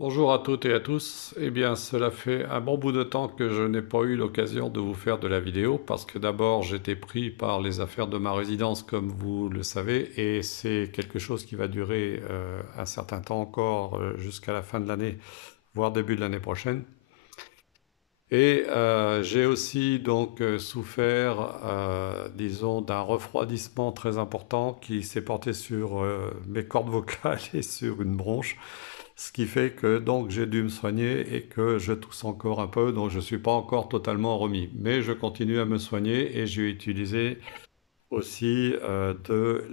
Bonjour à toutes et à tous. Eh bien, cela fait un bon bout de temps que je n'ai pas eu l'occasion de vous faire de la vidéo parce que d'abord j'étais pris par les affaires de ma résidence comme vous le savez et c'est quelque chose qui va durer un certain temps encore jusqu'à la fin de l'année, voire début de l'année prochaine. Et j'ai aussi donc souffert, disons, d'un refroidissement très important qui s'est porté sur mes cordes vocales et sur une bronche. Ce qui fait que donc j'ai dû me soigner et que je tousse encore un peu, donc je ne suis pas encore totalement remis. Mais je continue à me soigner et j'ai utilisé aussi de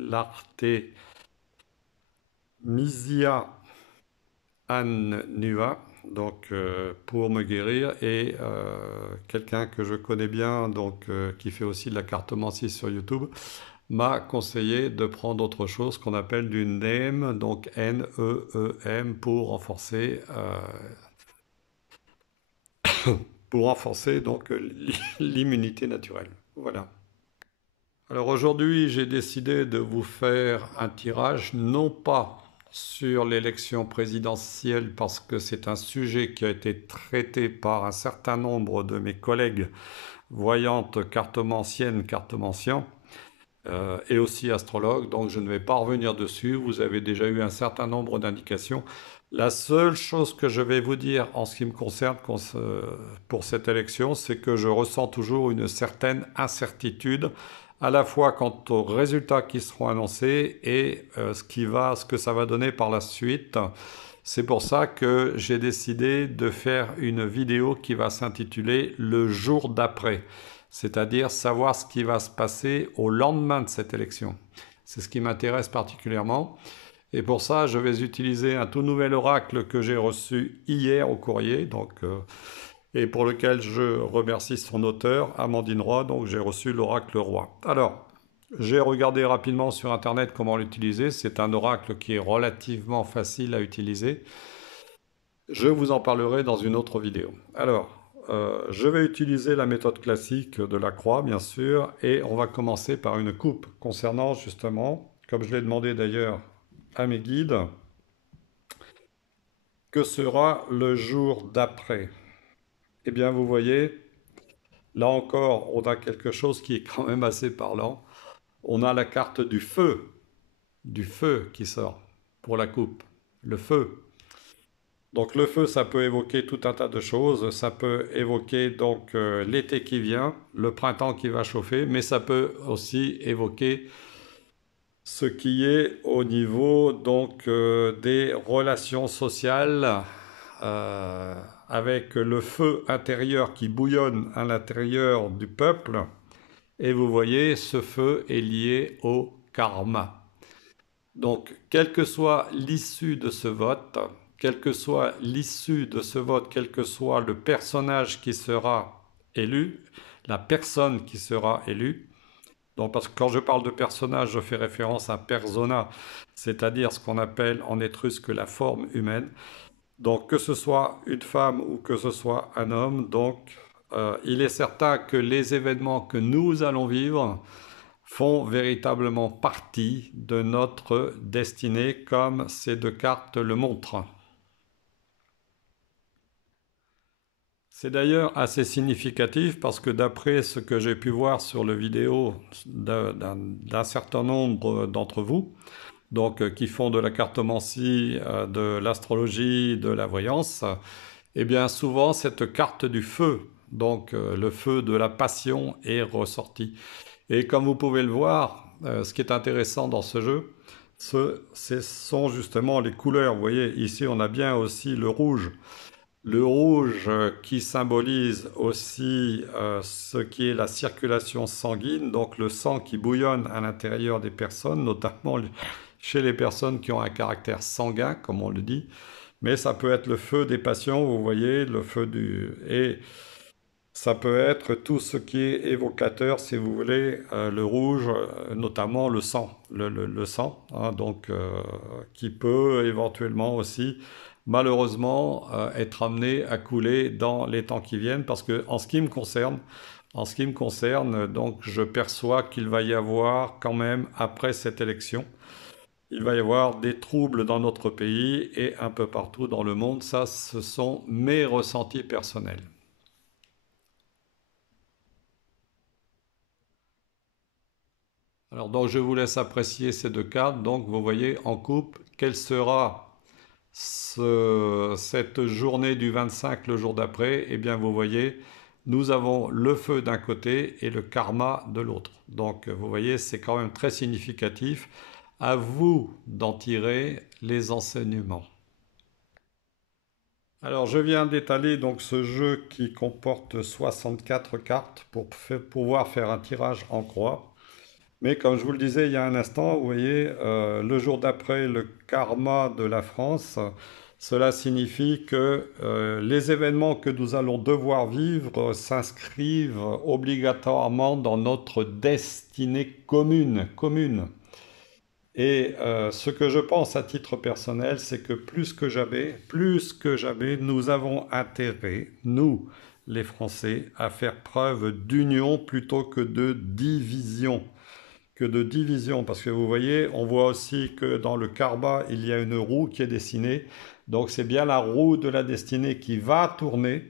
l'artémisia annua, donc pour me guérir et quelqu'un que je connais bien, donc qui fait aussi de la cartomancie sur YouTube, m'a conseillé de prendre autre chose qu'on appelle du NEM, donc N-E-E-M, pour renforcer donc l'immunité naturelle. Voilà. Alors aujourd'hui, j'ai décidé de vous faire un tirage, non pas sur l'élection présidentielle, parce que c'est un sujet qui a été traité par un certain nombre de mes collègues voyantes, cartomanciennes, cartomanciens, et aussi astrologues, donc je ne vais pas revenir dessus, vous avez déjà eu un certain nombre d'indications. La seule chose que je vais vous dire en ce qui me concerne pour cette élection, c'est que je ressens toujours une certaine incertitude, à la fois quant aux résultats qui seront annoncés et ce que ça va donner par la suite. C'est pour ça que j'ai décidé de faire une vidéo qui va s'intituler Le jour d'après, c'est-à-dire savoir ce qui va se passer au lendemain de cette élection. C'est ce qui m'intéresse particulièrement. Et pour ça, je vais utiliser un tout nouvel oracle que j'ai reçu hier au courrier, et pour lequel je remercie son auteur, Amandine Roy. Donc j'ai reçu l'oracle roi. Alors, j'ai regardé rapidement sur Internet comment l'utiliser. C'est un oracle qui est relativement facile à utiliser. Je vous en parlerai dans une autre vidéo. Alors, je vais utiliser la méthode classique de la croix, bien sûr, et on va commencer par une coupe concernant justement, comme je l'ai demandé d'ailleurs à mes guides, que sera le jour d'après. Eh bien, vous voyez, là encore, on a quelque chose qui est quand même assez parlant. On a la carte du feu qui sort pour la coupe, le feu. Donc le feu, ça peut évoquer tout un tas de choses. Ça peut évoquer donc l'été qui vient, le printemps qui va chauffer, mais ça peut aussi évoquer ce qui est au niveau donc des relations sociales euh, avec le feu intérieur qui bouillonne à l'intérieur du peuple. Et vous voyez, ce feu est lié au karma. Donc, quelle que soit l'issue de ce vote, quelle que soit l'issue de ce vote, quel que soit le personnage qui sera élu, la personne qui sera élue, donc parce que quand je parle de personnage, je fais référence à persona, c'est-à-dire ce qu'on appelle en étrusque la forme humaine. Donc que ce soit une femme ou que ce soit un homme, donc il est certain que les événements que nous allons vivre font véritablement partie de notre destinée, comme ces deux cartes le montrent. C'est d'ailleurs assez significatif parce que d'après ce que j'ai pu voir sur le vidéo d'un certain nombre d'entre vous, donc qui font de la cartomancie, de l'astrologie, de la voyance, eh bien souvent cette carte du feu, donc le feu de la passion est ressorti. Et comme vous pouvez le voir, ce qui est intéressant dans ce jeu, ce sont justement les couleurs. Vous voyez, ici on a bien aussi le rouge. Le rouge qui symbolise aussi ce qui est la circulation sanguine, donc le sang qui bouillonne à l'intérieur des personnes, notamment chez les personnes qui ont un caractère sanguin, comme on le dit. Mais ça peut être le feu des passions, vous voyez, le feu du... Et ça peut être tout ce qui est évocateur, si vous voulez, le rouge, notamment le sang, le sang, hein, donc qui peut éventuellement aussi, malheureusement, être amené à couler dans les temps qui viennent, parce que en ce qui me concerne, donc je perçois qu'il va y avoir quand même après cette élection il va y avoir des troubles dans notre pays et un peu partout dans le monde. Ça, ce sont mes ressentis personnels. Alors donc je vous laisse apprécier ces deux cartes. Donc vous voyez en coupe quelle sera cette journée du 25 le jour d'après. Eh bien vous voyez, nous avons le feu d'un côté et le karma de l'autre. Donc vous voyez, c'est quand même très significatif. À vous d'en tirer les enseignements. Alors je viens d'étaler donc ce jeu qui comporte 64 cartes pour pouvoir faire un tirage en croix. Mais comme je vous le disais il y a un instant, vous voyez, le jour d'après le karma de la France, cela signifie que les événements que nous allons devoir vivre s'inscrivent obligatoirement dans notre destinée commune. Et ce que je pense à titre personnel, c'est que plus que jamais, nous avons intérêt, nous, les Français, à faire preuve d'union plutôt que de division, parce que vous voyez, on voit aussi que dans le karma, il y a une roue qui est dessinée, donc c'est bien la roue de la destinée qui va tourner,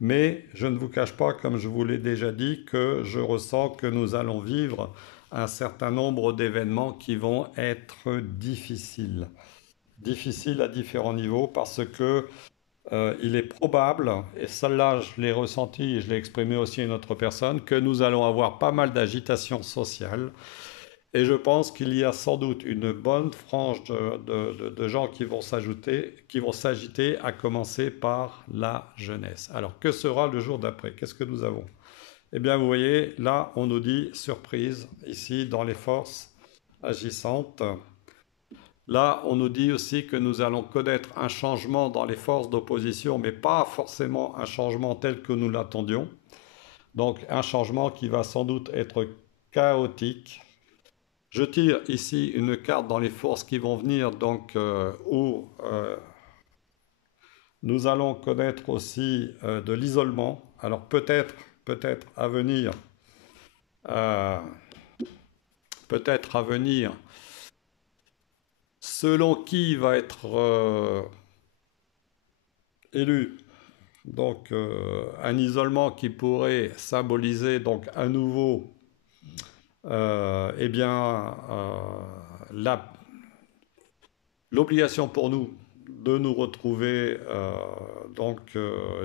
mais je ne vous cache pas, comme je vous l'ai déjà dit, que je ressens que nous allons vivre un certain nombre d'événements qui vont être difficiles. Difficiles à différents niveaux parce que il est probable, et celle-là je l'ai ressenti et je l'ai exprimé aussi à une autre personne, que nous allons avoir pas mal d'agitation sociale. Et je pense qu'il y a sans doute une bonne frange de gens qui vont s'agiter, à commencer par la jeunesse. Alors que sera le jour d'après? Qu'est-ce que nous avons? Eh bien vous voyez, là on nous dit surprise, ici dans les forces agissantes. Là, on nous dit aussi que nous allons connaître un changement dans les forces d'opposition, mais pas forcément un changement tel que nous l'attendions. Donc un changement qui va sans doute être chaotique. Je tire ici une carte dans les forces qui vont venir, donc où nous allons connaître aussi de l'isolement. Alors peut-être à venir, euh, peut-être à venir, selon qui va être élu. Donc un isolement qui pourrait symboliser donc à nouveau eh bien l'obligation pour nous de nous retrouver donc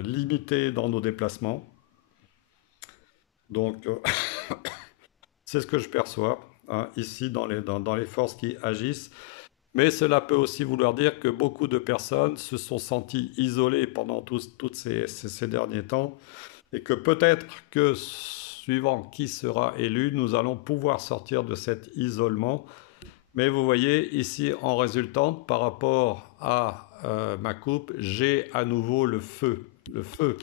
limités dans nos déplacements. Donc c'est ce que je perçois hein, ici dans les forces qui agissent. Mais cela peut aussi vouloir dire que beaucoup de personnes se sont senties isolées pendant tous ces derniers temps et que peut-être que suivant qui sera élu, nous allons pouvoir sortir de cet isolement. Mais vous voyez ici en résultante par rapport à ma coupe, j'ai à nouveau le feu. Le feu.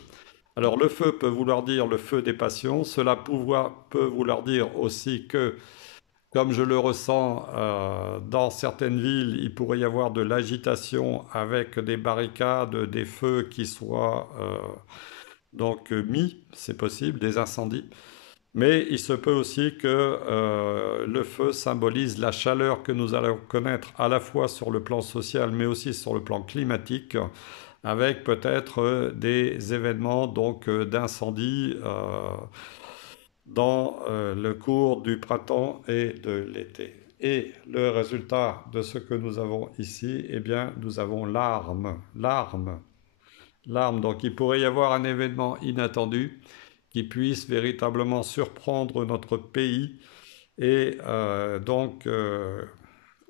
Alors le feu peut vouloir dire le feu des passions, cela peut vouloir dire aussi que comme je le ressens, dans certaines villes, il pourrait y avoir de l'agitation avec des barricades, des feux qui soient donc mis, c'est possible, des incendies. Mais il se peut aussi que le feu symbolise la chaleur que nous allons connaître à la fois sur le plan social, mais aussi sur le plan climatique, avec peut-être des événements donc d'incendie dans le cours du printemps et de l'été. Et le résultat de ce que nous avons ici, eh bien, nous avons l'arme. Donc, il pourrait y avoir un événement inattendu qui puisse véritablement surprendre notre pays et donc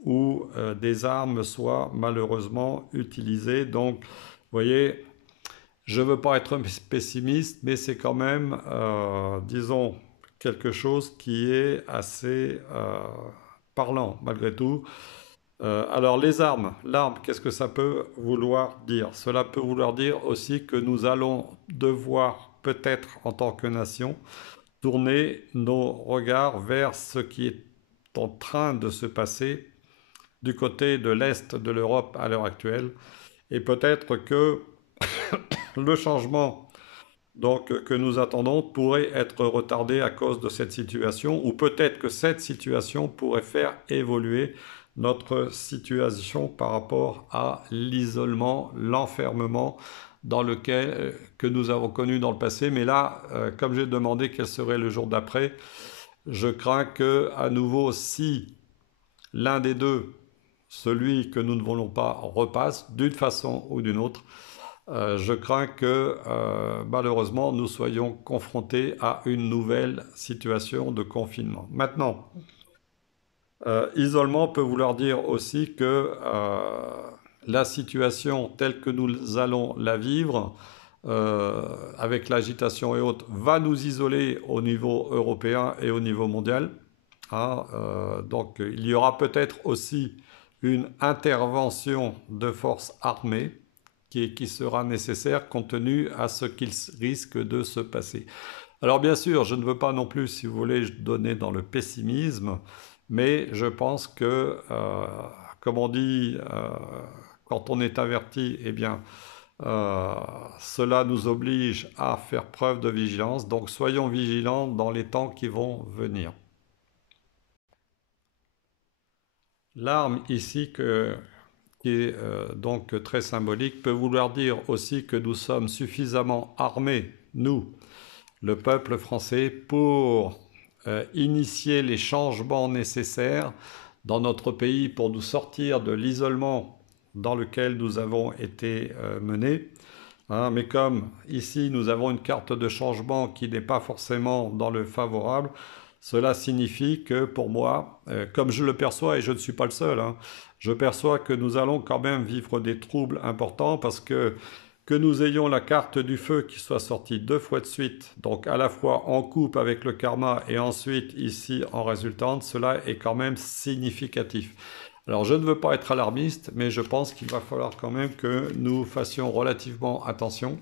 où des armes soient malheureusement utilisées. Donc, vous voyez, je ne veux pas être pessimiste, mais c'est quand même, disons, quelque chose qui est assez parlant malgré tout. Alors les l'arme, qu'est-ce que ça peut vouloir dire? Cela peut vouloir dire aussi que nous allons devoir peut-être en tant que nation tourner nos regards vers ce qui est en train de se passer du côté de l'Est de l'Europe à l'heure actuelle. Et peut-être que le changement donc, que nous attendons pourrait être retardée à cause de cette situation, ou peut-être que cette situation pourrait faire évoluer notre situation par rapport à l'isolement, l'enfermement dans lequel que nous avons connu dans le passé. Mais là, comme j'ai demandé quel serait le jour d'après, je crains que, à nouveau, si l'un des deux, celui que nous ne voulons pas, repasse d'une façon ou d'une autre, je crains que malheureusement nous soyons confrontés à une nouvelle situation de confinement. Maintenant, isolement peut vouloir dire aussi que la situation telle que nous allons la vivre, avec l'agitation et autres, va nous isoler au niveau européen et au niveau mondial. Hein, donc il y aura peut-être aussi une intervention de forces armées qui sera nécessaire compte tenu à ce qu'il risque de se passer. Alors bien sûr, je ne veux pas non plus, si vous voulez, donner dans le pessimisme, mais je pense que, comme on dit, quand on est averti, eh bien, cela nous oblige à faire preuve de vigilance. Donc soyons vigilants dans les temps qui vont venir. L'arme ici qui est donc très symbolique peut vouloir dire aussi que nous sommes suffisamment armés, nous, le peuple français, pour initier les changements nécessaires dans notre pays pour nous sortir de l'isolement dans lequel nous avons été menés. Hein, mais comme ici nous avons une carte de changement qui n'est pas forcément dans le favorable, cela signifie que pour moi, comme je le perçois, et je ne suis pas le seul, hein, je perçois que nous allons quand même vivre des troubles importants parce que nous ayons la carte du feu qui soit sortie 2 fois de suite, donc à la fois en coupe avec le karma et ensuite ici en résultante, cela est quand même significatif. Alors je ne veux pas être alarmiste, mais je pense qu'il va falloir quand même que nous fassions relativement attention.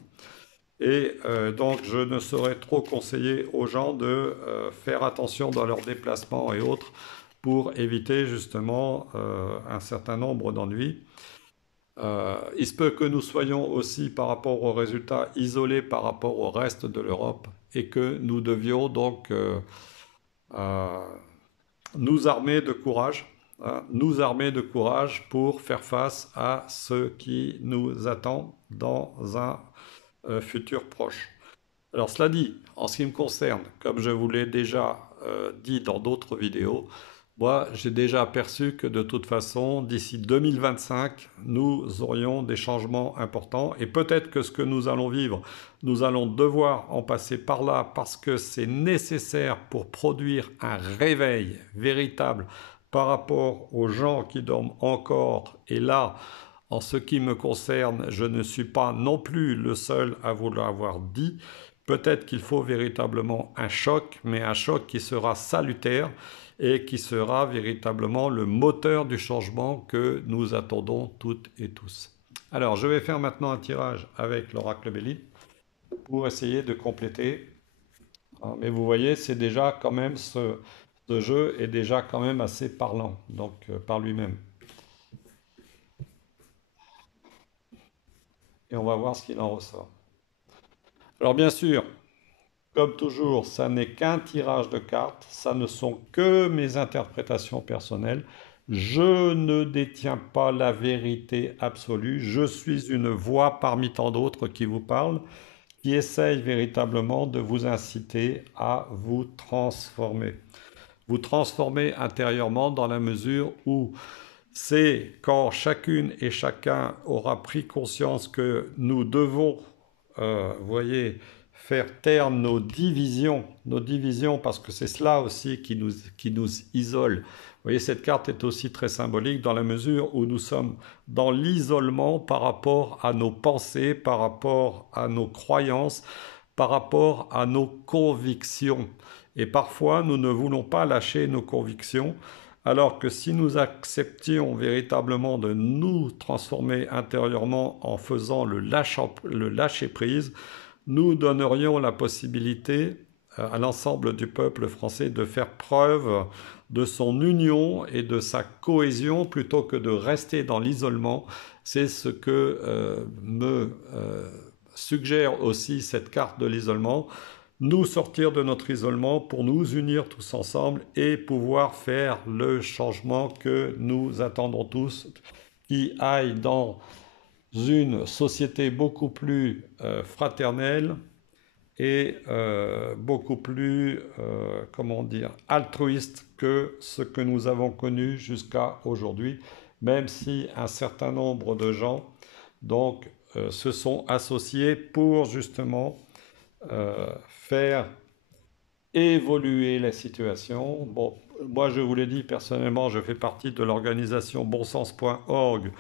Et donc je ne saurais trop conseiller aux gens de faire attention dans leurs déplacements et autres pour éviter justement un certain nombre d'ennuis. Il se peut que nous soyons aussi par rapport aux résultats isolés par rapport au reste de l'Europe et que nous devions donc euh, nous armer de courage, hein, nous armer de courage pour faire face à ce qui nous attend dans un futur proche. Alors cela dit, en ce qui me concerne, comme je vous l'ai déjà dit dans d'autres vidéos, moi j'ai déjà aperçu que de toute façon, d'ici 2025, nous aurions des changements importants et peut-être que ce que nous allons vivre, nous allons devoir en passer par là parce que c'est nécessaire pour produire un réveil véritable par rapport aux gens qui dorment encore. Et là, en ce qui me concerne, je ne suis pas non plus le seul à vous l'avoir dit. Peut-être qu'il faut véritablement un choc, mais un choc qui sera salutaire et qui sera véritablement le moteur du changement que nous attendons toutes et tous. Alors, je vais faire maintenant un tirage avec l'oracle Bélier pour essayer de compléter. Mais vous voyez, c'est déjà quand même ce jeu est déjà quand même assez parlant, donc par lui-même. Et on va voir ce qu'il en ressort. Alors bien sûr, comme toujours, ça n'est qu'un tirage de cartes, ça ne sont que mes interprétations personnelles. Je ne détiens pas la vérité absolue, je suis une voix parmi tant d'autres qui vous parle, qui essaye véritablement de vous inciter à vous transformer. Vous transformer intérieurement dans la mesure où c'est quand chacune et chacun aura pris conscience que nous devons, voyez, faire taire nos divisions parce que c'est cela aussi qui nous isole. Vous voyez, cette carte est aussi très symbolique dans la mesure où nous sommes dans l'isolement par rapport à nos pensées, par rapport à nos croyances, par rapport à nos convictions. Et parfois, nous ne voulons pas lâcher nos convictions, alors que si nous acceptions véritablement de nous transformer intérieurement en faisant le lâcher-prise, nous donnerions la possibilité à l'ensemble du peuple français de faire preuve de son union et de sa cohésion plutôt que de rester dans l'isolement. C'est ce que suggère aussi cette carte de l'isolement, nous sortir de notre isolement pour nous unir tous ensemble et pouvoir faire le changement que nous attendons tous, qui aille dans une société beaucoup plus fraternelle et beaucoup plus, comment dire, altruiste que ce que nous avons connu jusqu'à aujourd'hui, même si un certain nombre de gens donc, se sont associés pour justement faire évoluer la situation. Bon, moi je vous l'ai dit personnellement, je fais partie de l'organisation bonsens.org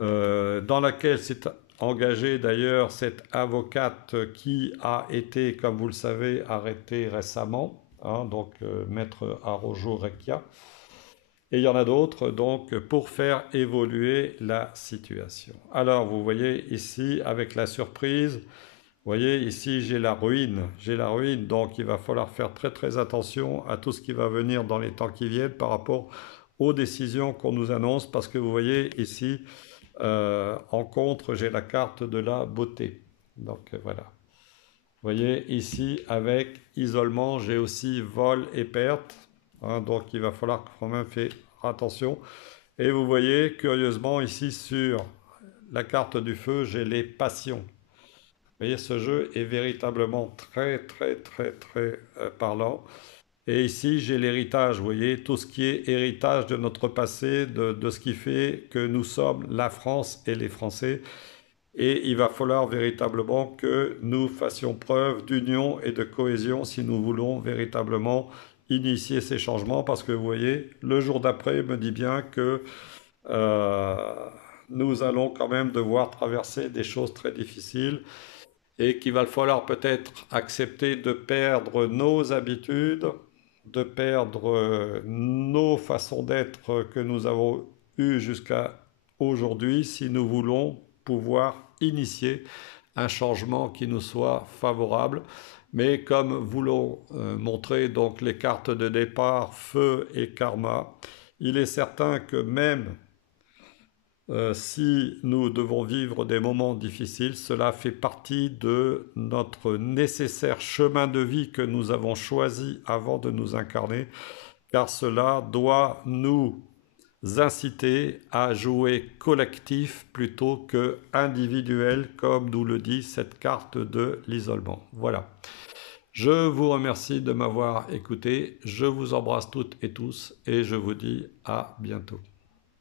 dans laquelle s'est engagée d'ailleurs cette avocate qui a été, comme vous le savez, arrêtée récemment, hein, donc Maître Arojo Recchia. Et il y en a d'autres, donc, pour faire évoluer la situation. Alors, vous voyez ici, avec la surprise, vous voyez ici, j'ai la ruine. J'ai la ruine, donc il va falloir faire très très attention à tout ce qui va venir dans les temps qui viennent par rapport aux décisions qu'on nous annonce, parce que vous voyez ici, en contre, j'ai la carte de la beauté. Donc voilà. Vous voyez ici, avec isolement, j'ai aussi vol et perte. Hein, donc il va falloir quand même faire attention. Et vous voyez, curieusement, ici sur la carte du feu, j'ai les passions. Vous voyez, ce jeu est véritablement très, très, très, très parlant. Et ici, j'ai l'héritage, vous voyez, tout ce qui est héritage de notre passé, de ce qui fait que nous sommes la France et les Français. Et il va falloir véritablement que nous fassions preuve d'union et de cohésion si nous voulons véritablement initier ces changements. Parce que vous voyez, le jour d'après me dit bien que euh, nous allons quand même devoir traverser des choses très difficiles et qu'il va falloir peut-être accepter de perdre nos habitudes, de perdre nos façons d'être que nous avons eues jusqu'à aujourd'hui si nous voulons pouvoir initier un changement qui nous soit favorable. Mais comme vous l'ont montré donc les cartes de départ, feu et karma, il est certain que même si nous devons vivre des moments difficiles, cela fait partie de notre nécessaire chemin de vie que nous avons choisi avant de nous incarner, car cela doit nous inciter à jouer collectif plutôt que individuel, comme nous le dit cette carte de l'isolement. Voilà. Je vous remercie de m'avoir écouté, je vous embrasse toutes et tous et je vous dis à bientôt.